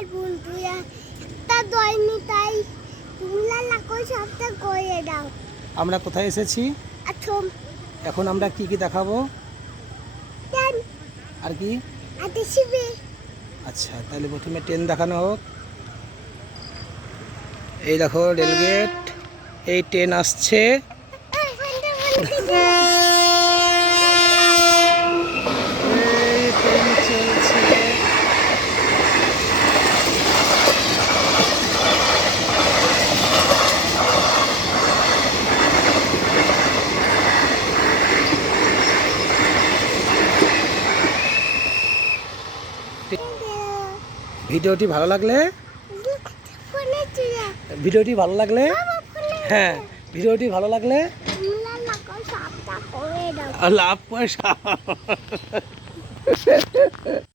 আমার বন্ধুরা একটা দয়নি তাই তোমরা লাখো সবটা করে দাও। আমরা কোথায় এসেছি? আচ্ছা এখন আমরা কি কি দেখাবো ট্রেন আর কি? আতে শিবে আচ্ছা, তাহলে প্রথমে ট্রেন দেখানো হোক। এই দেখো রেলগেট, এই ট্রেন আসছে। এই ট্রেন চলছে। ভিডিওটি ভালো লাগলে ভিডিওটি ভালো লাগলে হ্যাঁ, ভিডিওটি ভালো লাগলে তোমরা লাখো সবটা করে দাও। লাভ পয়সা